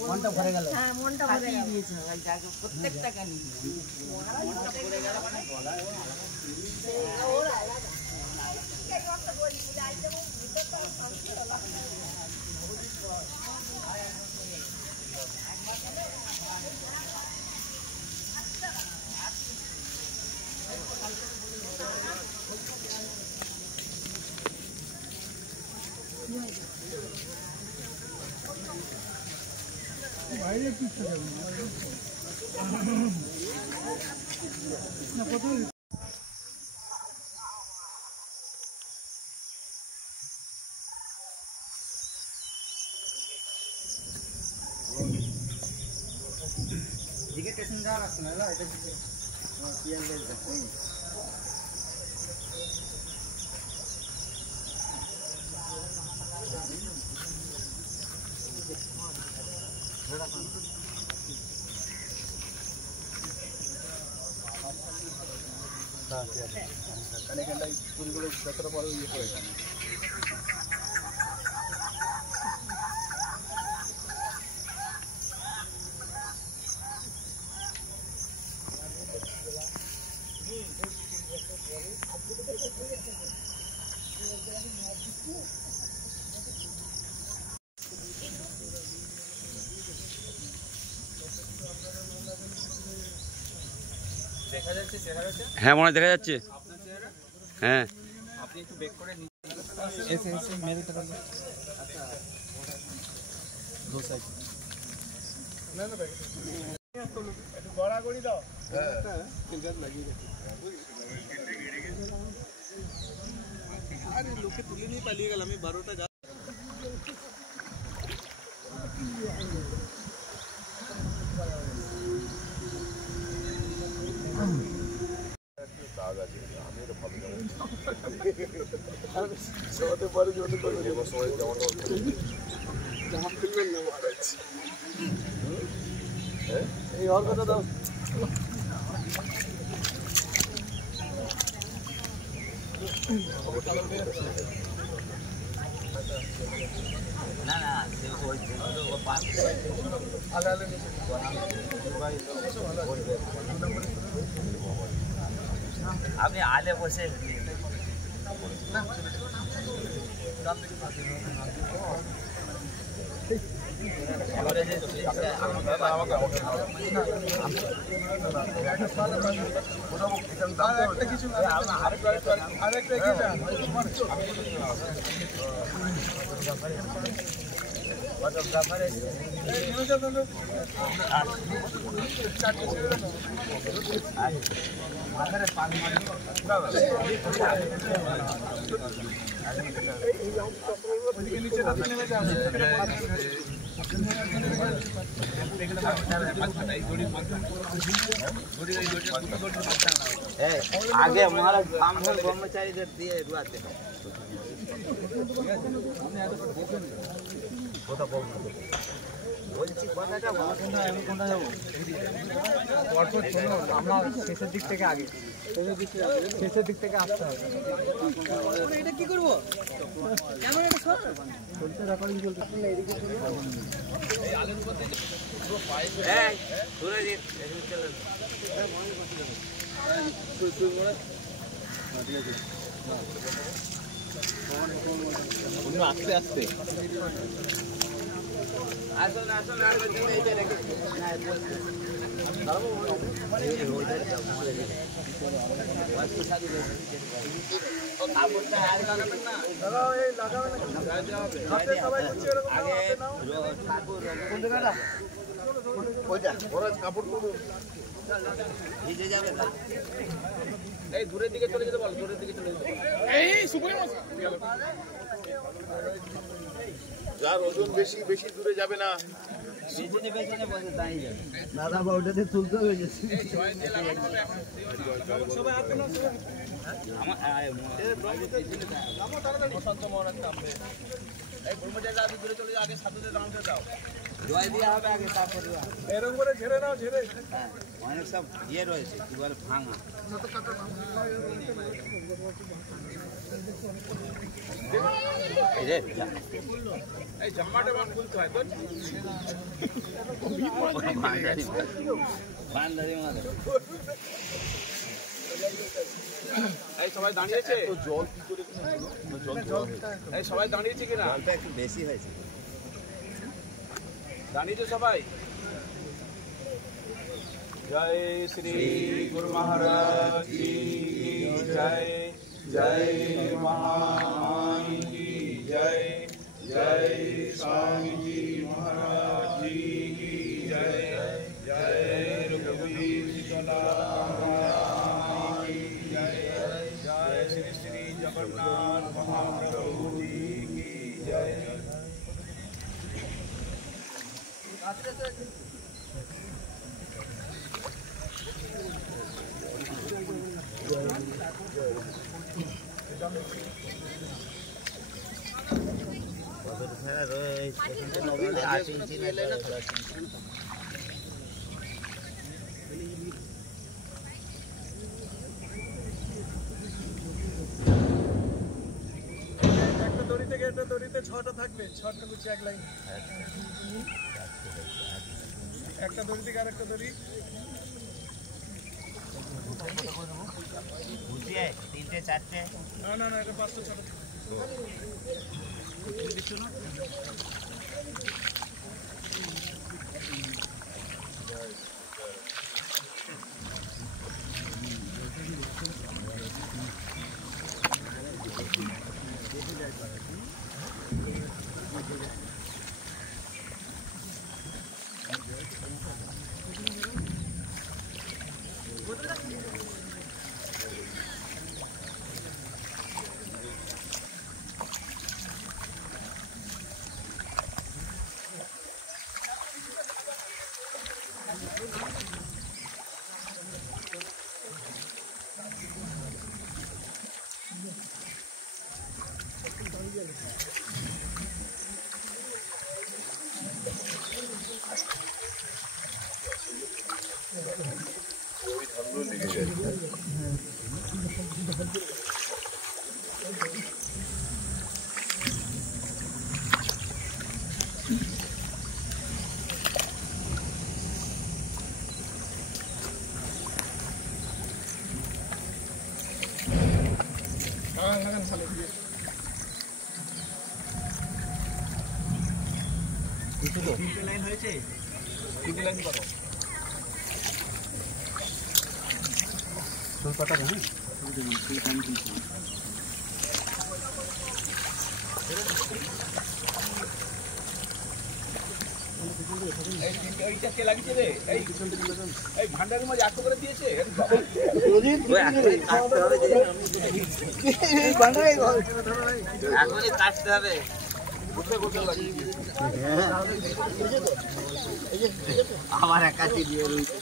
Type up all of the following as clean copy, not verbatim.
মনটা ভরে গেল। হ্যাঁ মনটা ভরে গিয়েছে প্রত্যেকটা গানই মনটা ভরে গেল মানে বাইরে পিছতে যাবে না কত দিকে স্টেশন যাওয়ার রাস্তা না এটা দিকে পিএল রেল যাচ্ছে এখানটা স্কুলগুলো যতটা বড় ইয়ে করে হ্যাঁ মনে দেখা যাচ্ছে হ্যাঁ আপনি একটু বেক করে এসে মেরে তো পারবেন দো সাইড না না ব্যাগ একটু গড়াগড়ি দাও হ্যাঁ কিলজার লাগিয়ে দে আরে লোকে তুলে নিয়ে পালিয়ে গেল আমি 12টা যা এই और কথা দাও না না সে ওই ও পাস আলে আলে নিচে আপনি আলে বসে आगे हमारा काम है कर्मचारी दिए रुआते বলছি কথাটা কোনটা আমি কোনটা যাব পরপর শোনো আমরা শেষের দিক থেকে আগে শেষের দিক থেকে আসতে হবে এটা কি করব ক্যামেরাটা সর চলতে রেকর্ডিং চলতে এদিকে এই আলের উপর দিয়ে পুরো পাইপ এই ধরে দিন এখানে চলেন তুই মোড়া ঠিক আছে অন্য আস্তে আস্তে আসুন আসুন আর বলতে এই যে রেখে না বলতে দাঁড়াবো এই রোডের আমাদের বাসু সাথে ও কাম করতে আর লাগাবেন না লাগাও এই লাগাবেন না হাতে সবাই নিচে এরকম আগে ঠাকুর কোন জায়গাটা ওইটা ওরা কাপড় করুন ভিজে যাবে না এই দূরের দিকে চলে যেতে বল দূরের দিকে চলে যেতে এই সুপুরি মাছ যার ওজন বেশি বেশি দূরে যাবে না পেছনে পেছনে বসে দাঁড়িয়ে যাবে দাদা বাউটাতে তুলতে হয়ে যাচ্ছে সবাই হাত তোলো আমার এই বসন্ত মহারাজ নামবে জয় দেওয়া হবে আগে, তারপরে এরকম করে ঝেড়ে নাও, ঝেড়ে হ্যাঁ অনেক সব ইয়ে রয়েছে কি বলে ভাঙা। এই জামাটা বান খুলতে হয় তো। এই সবাই দাঁড়িয়েছে, জল কি করে, এই সবাই দাঁড়িয়েছে কিনা? জলটা একটু বেশি হয়েছে। দাঁড়িয়েছে সবাই? জয় শ্রী গুরু মহারাজ কি জয়, জয় महामाई की जय, जय स्वामी जी महाराज जी की जय, जय रघुवीर जी की जय, जय श्री श्री जगन्नाथ महाप्रभु जी की जय। একটা দড়ি থেকে একটা দড়িতে 6টা থাকবে, 6টা গুছিয়ে এক লাইন, একটা দড়ি থেকে আর একটা দড়ি বুঝিয়ে 3টে 4টে, না না না, এটা 5টা 6টা লাইন হয়েছে, 3টে লাইন করো। পাতা না এইটা কে লাগিয়েছে রে? এই ভান্ডারের মাঝে আটকে করে দিয়েছে। এখনই কাটতে হবে। আমার একাশি দিয়ে রয়েছে।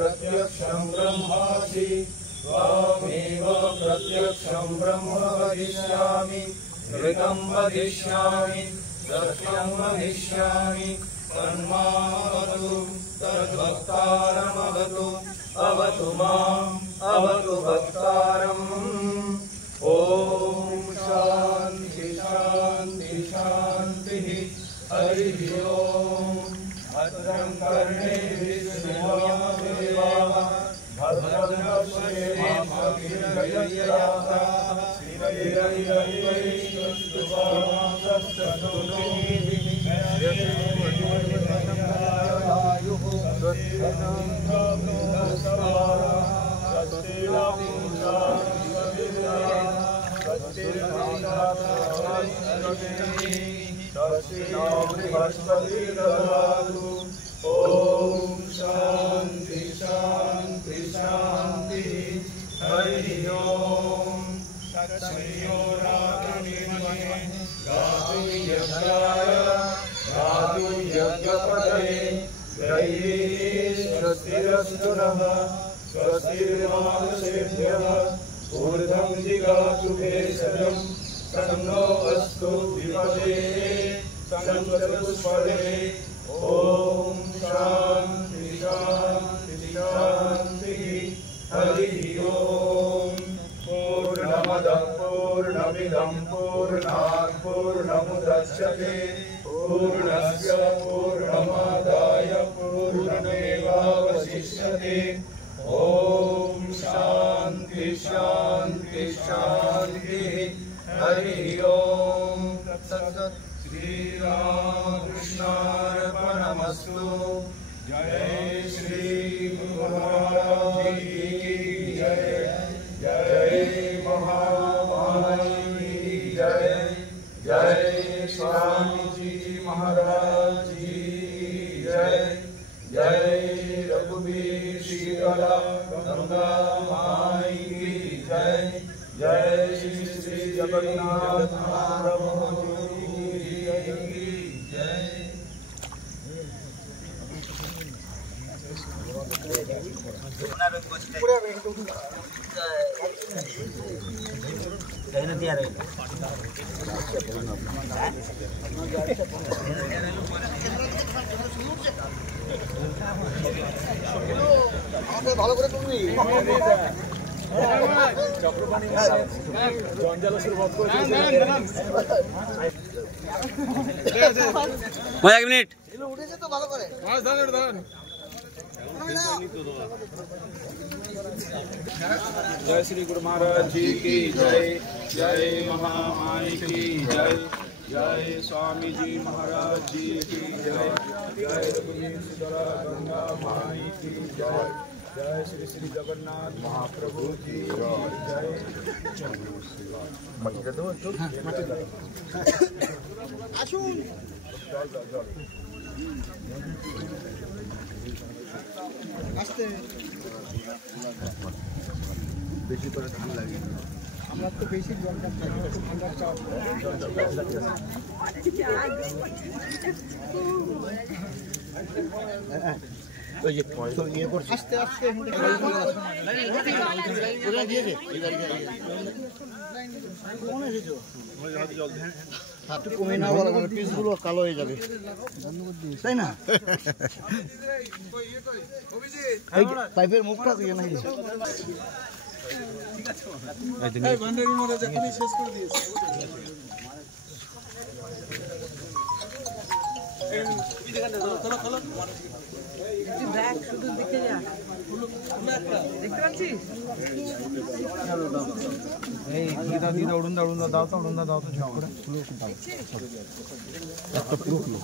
प्रत्यक्षं ब्रह्मासि त्वमेव प्रत्यक्षं यक्षं ब्रह्म वदिष्यामि ऋतं वदिष्यामि सत्यं वदिष्यामि तन्मावतु तद्भक्तारमवतु अवतु माम् अवतु भक्तारम् ॐ शान्ति शान्ति शान्तिः हरिः ओम् भद्रं कर्णेभिः शृणुयामदेवाः भद्रं पश्येमाक्षभिर्यजत्राः ओम शांति शांति शांति हरि ओम गातु यज्ञपदे दैवी स्वस्तिरस्तु नः स्वस्तिर्मानुषेभ्यः ऊर्ध्वं जिगातु भेषजं तन्नो अस्तु विपदे संचतुष्पदे ओम शांति शांति शांति हरि ओम पूर्णमदः पूर्णमिदं पूर्णात् पूर्णमुदच्यते पूर्णस्य पूर्णमादाय पूर्णमेवावशिष्यते ओम शांति शांति शांति हरि ओम तत्सत् श्री रामकृष्णार्पणमस्तु जय श्री गुरु महाराज की जय जय महामाई की जय जय स्वामी जी महाराज की जय जय रघुवीर शीतला गंगा माई की जय जय श्री श्री जगन्नाथ महाप्रभु ভালো করে তুমি এক মিনিট উঠেছে তো ভালো করে जय श्री गुरु महाराज जी की जय जय महामाई की जय जय स्वामी जी महाराज जी की जय जय रघुवीर शीतला गंगा माई की जय जय श्री श्री जगन्नाथ महाप्रभु की जय আসুন আসতে বেশি করে ধান লাগে আমরা তো বেশি দরকার থাকে ঠান্ডা চাপ ওই যে তো ইয়ে করছে আস্তে আস্তে ওরা দিয়ে দে কোন এসেছো হাত কমে না বলা মানে পিসগুলো কালো হয়ে যাবে তাই না এই পাইপের মুখটা দিয়ে নাই এই বান্দারি মহারাজ এখনই শেষ করে দিয়েছে ব্যাগ শুধু দেখে যা দেখতে পাচ্ছিস এই দিদা উড়ুন দাও তো ঝক করে একটা পুরো কিলো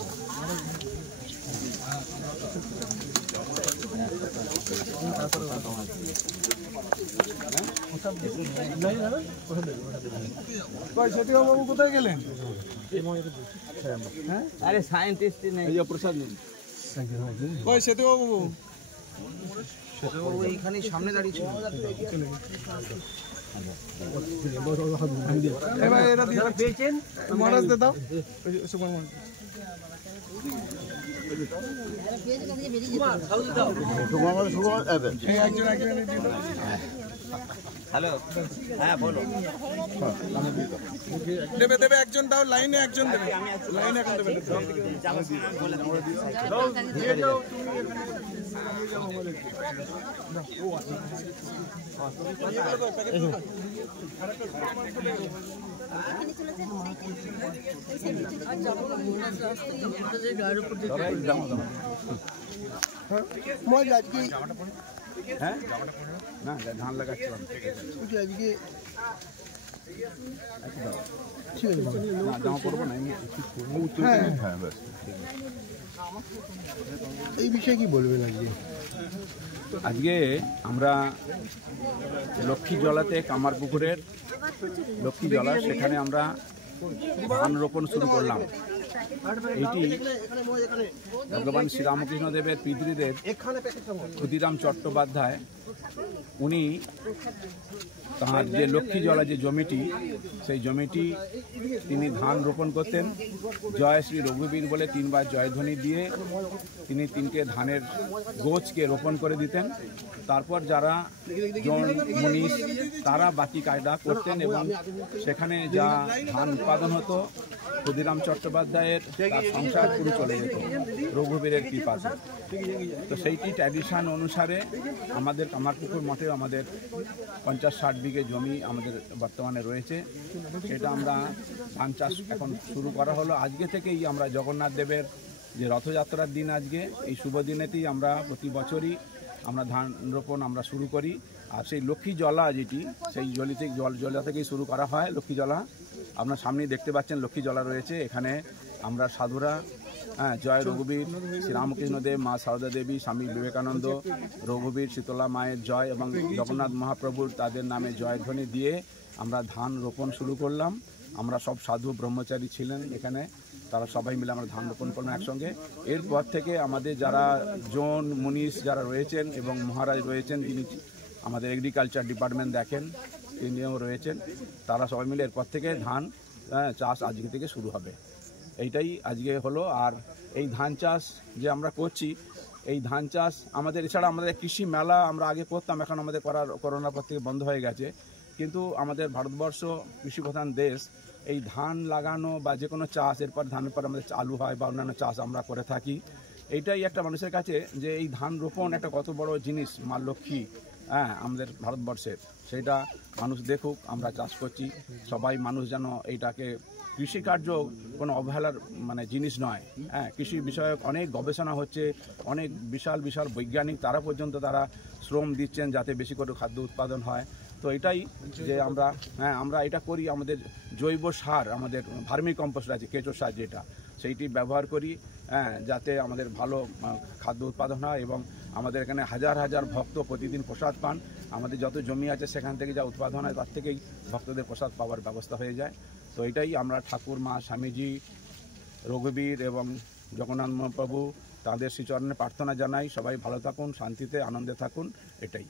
বাবু কোথায় গেলেন আরে সায়েন্টিস্ট নেই প্রসাদ নেই কই সেতু বাবু এইখানে সামনে দাঁড়িয়ে ছিল এবার এরা দিয়ে পেয়েছেন মহারাজ দে দাও সুপার একজন হ্যালো, হ্যাঁ বলো। দেবে দেবে একজন দাও, লাইনে একজন দেবে, লাইনে এখন দেবে। হ্যাঁ না ধান লাগাচ্ছিলাম আজকে না জামা পড়বো না হ্যাঁ ব্যাস। এই বিষয়ে কি বলবেন আজকে? আজকে আমরা লক্ষ্মী জলাতে কামারপুকুরের লক্ষ্মী জলা সেখানে আমরা ধান রোপণ শুরু করলাম। এইটি ভগবান শ্রীরামকৃষ্ণদেবের পিতৃদেব ক্ষুদিরাম চট্টোপাধ্যায়, উনি তাঁর যে লক্ষ্মী জলা যে জমিটি, সেই জমিটি তিনি ধান রোপণ করতেন। জয় শ্রী রঘুবীর বলে 3 বার জয়ধ্বনি দিয়ে তিনি 3টে ধানের গোছকে রোপণ করে দিতেন। তারপর যারা জন মনীষ তারা বাকি কায়দা করতেন এবং সেখানে যা ধান উৎপাদন হতো ক্ষুদিরাম চট্টোপাধ্যায়ের তার সংসার পুরো চলে যেত রঘুবীরের কৃপাতে। তো সেইটি ট্র্যাডিশন অনুসারে আমাদের কামারপুকুর মঠে আমাদের 50-60 বিঘে জমি আমাদের বর্তমানে রয়েছে। সেটা আমরা ধান চাষ এখন শুরু করা হলো। আজকে থেকেই আমরা জগন্নাথ দেবের যে রথযাত্রার দিন, আজকে এই শুভ দিনেতেই আমরা প্রতি বছরই আমরা ধান রোপণ আমরা শুরু করি। আর সেই লক্ষ্মী জলা যেটি, সেই জলা থেকেই শুরু করা হয়। লক্ষ্মী জলা আপনার সামনেই দেখতে পাচ্ছেন, লক্ষ্মী জলা রয়েছে। এখানে আমরা সাধুরা জয় রঘুবীর, শ্রীরামকৃষ্ণদেব, মা সারদা দেবী, স্বামী বিবেকানন্দ, রঘুবীর, শীতলা মায়ের জয় এবং জগন্নাথ মহাপ্রভুর তাদের নামে জয়ধ্বনি দিয়ে আমরা ধান রোপণ শুরু করলাম। আমরা সব সাধু ব্রহ্মচারী ছিলেন এখানে, তারা সবাই মিলে আমরা ধান রোপণ করলাম একসঙ্গে। এরপর থেকে আমাদের যারা জন মনীষ যারা রয়েছেন এবং মহারাজ রয়েছেন, যিনি আমাদের এগ্রিকালচার ডিপার্টমেন্ট দেখেন, তিনিও রয়েছেন, তারা সবাই মিলে এরপর থেকে ধান চাষ আজকে থেকে শুরু হবে। এইটাই আজকে হলো। আর এই ধান চাষ যে আমরা করছি, এই ধান চাষ আমাদের এছাড়া আমাদের কৃষি মেলা আমরা আগে করতাম, এখন আমাদের করোনার পর থেকে বন্ধ হয়ে গেছে। কিন্তু আমাদের ভারতবর্ষ কৃষি প্রধান দেশ, এই ধান লাগানো বা যে কোনো চাষ, এরপর ধানের পর আমাদের আলু হয় বা অন্যান্য চাষ আমরা করে থাকি। এইটাই একটা মানুষের কাছে যে এই ধান রোপণ একটা কত বড় জিনিস, মা লক্ষ্মী আমাদের ভারতবর্ষের, সেটা মানুষ দেখুক আমরা চাষ করছি। সবাই মানুষ যেন এইটাকে, কৃষিকার্য কোনো অবহেলার জিনিস নয়। কৃষি বিষয়ক অনেক গবেষণা হচ্ছে, অনেক বিশাল বিশাল বৈজ্ঞানিক তারা পর্যন্ত তারা শ্রম দিচ্ছেন যাতে বেশি করে খাদ্য উৎপাদন হয়। তো এটাই যে আমরা এটা করি, আমাদের জৈব সার, আমাদের ভার্মি কম্পোস্ট আছে, কেঁচো সার যেটা, সেইটি ব্যবহার করি যাতে আমাদের ভালো খাদ্য উৎপাদন হয়। এবং আমাদের এখানে হাজার হাজার ভক্ত প্রতিদিন প্রসাদ পান। আমাদের যত জমি আছে সেখান থেকে যা উৎপাদন হয় তার থেকেই ভক্তদের প্রসাদ পাওয়ার ব্যবস্থা হয়ে যায়। তো এটাই আমরা ঠাকুর, মা, স্বামীজি, রঘুবীর এবং জগন্নাথ মহাপ্রভু তাদের শ্রীচরণে প্রার্থনা জানাই, সবাই ভালো থাকুন, শান্তিতে আনন্দে থাকুন, এটাই।